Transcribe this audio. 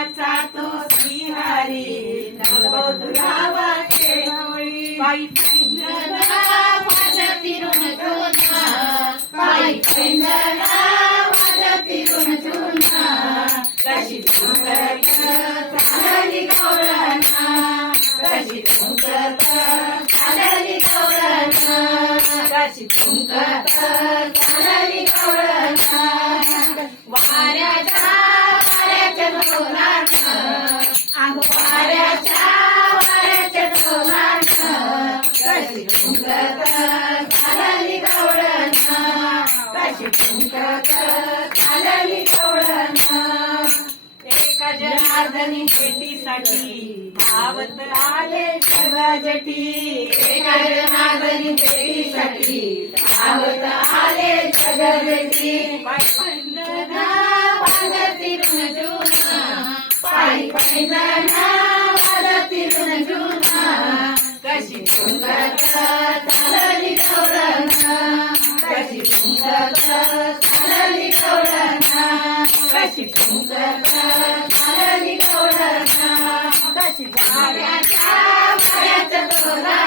नाचा तो श्रीहरी नको तुला वाटे पायी पैंजरा माझ्या फिरून जुना पायी पैंजरा माझ्या फिरून जुना कशी तुंकत चालली गवळणा कशी तुंकत चालली गवळणा कशी तुंकत चालली गवळणा वाऱ्याच्या डोलात वाऱ्याच्या डोलात कशी तुंकत चालली गवळणा कशी तुंकत चालली गवळणा एका जनार्दनी भेटीसाठी धावत आले जगजटी एका जनार्दनी भेटीसाठी धावत आले जगजटी पैंजरा माझ्या फिरून जुना पायी पैंजरा माझ्या फिरून जुना कशी तुंकत चालली गवळणा कशी तुंकत चालली गवळणा कशी तुंकत चालली गवळणा कशी वाऱ्याच्या डोलात